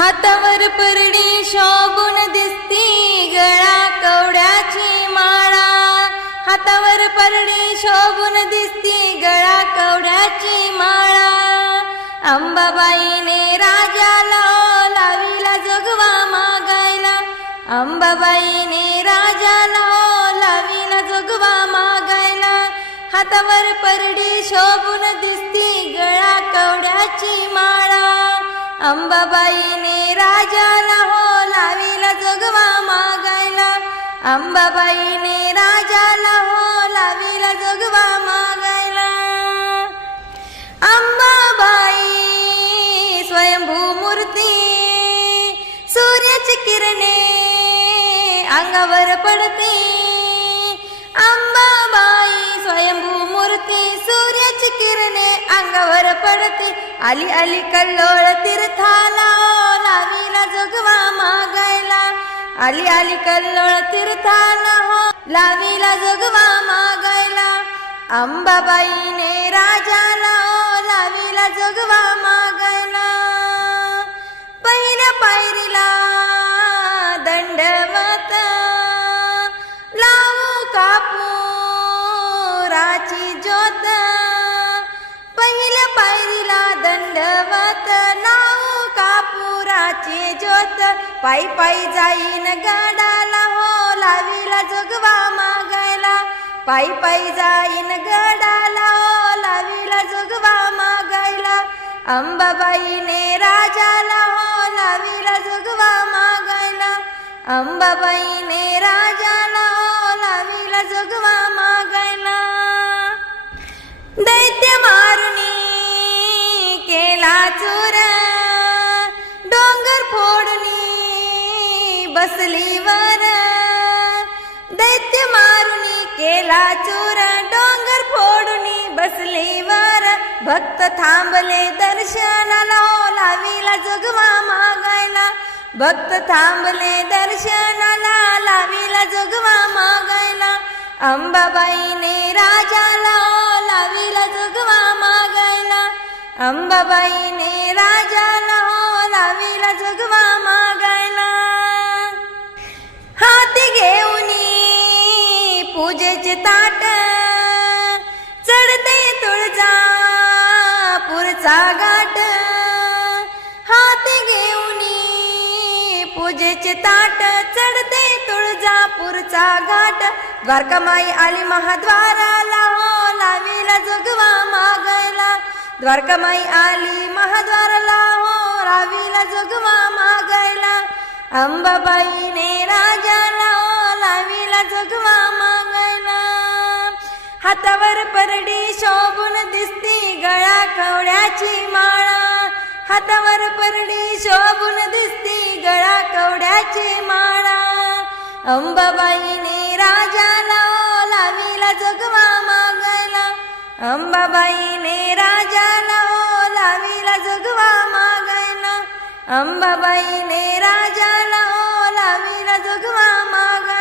हातावर परडी शोभून दिसती गळा कवड्याची माळा. हातावर परडी शोभून दिसती गळा कवड्याची माळा. अंबाबाईने राजाला लाविला जोगवा मागायला. अंबाबाईने राजाला लाविला जोगवा मागायला. हातावर परडी शोभून दिसती गळा कवड्याची माळा. अंबाबाईने राजाला हो लाविला जोगवा मागायला. अंबाबाईने राजाला हो लाविला जोगवा मागायला. अंबाबाई स्वयंभू मूर्ती सूर्याची किरणे अंगावर पडते. अंबा अंगावर पडते. आली आली कल्लोळ तीर्थाला. लावीला जोगवा मागायला. आली आली कल्लोळ तीर्थाला. हो लावीला जोगवा मागायला. अंबाबाईने राजाला. लावीला जोगवा मागायला. पहिल्या पायरीला दंडवत. लावू कापूराची ज्योत. कापूराची ज्योत. पायी पायी जाईन गडाला हो लावीला जोगवा मागायला. पायी पायी जाईन गडाला हो लावीला जोगवा मागायला. अंबाबाईने राजाला हो लावीला जोगवा मागायला. अंबाबाईने राजाला हो लावीला जोगवा मागायला. दैत्य मारुनी केला चोर फोडणी फोडली बसली वर. दैत्य मारुनी केला चुरा डोंगर फोडणी बसली वर. भक्त थांबले दर्शनाला लावीला जोगवा मागायला. भक्त थांबले दर्शनाला लावीला जोगवा मागायला. अंबाबाईने राजाला ओ लावीला जोगवा मागायला. अंबाबाईने राजाला लावीला जगवा मागायला. हाती घेऊन पूजेचे ताट. चढते तुळजा पुरचा घाट. हाती घेऊन पूजेचे ताट. चढते तुळजापूरचा घाट. द्वारकामाई आली महाद्वाराला हो लावीला जगवा मागायला. द्वारकामाई आली महाद्वाराला हो रावीला जोगवा मागायला. अंबाबाईने राजाला ओ लावीला जोगवा मागायला. हातावर परडी शोभून दिसती गळा कवड्याची माळा. हातावर परडी शोभून दिसती गळा कवड्याची माळा. अंबाबाईने राजाला ओ लावीला जोगवा मागायला. अंबाबाईने राजाला ओ लावीला जोगवा मागायला. अंबाबाईने राजाला ओ लावीला जोगवा मागायला.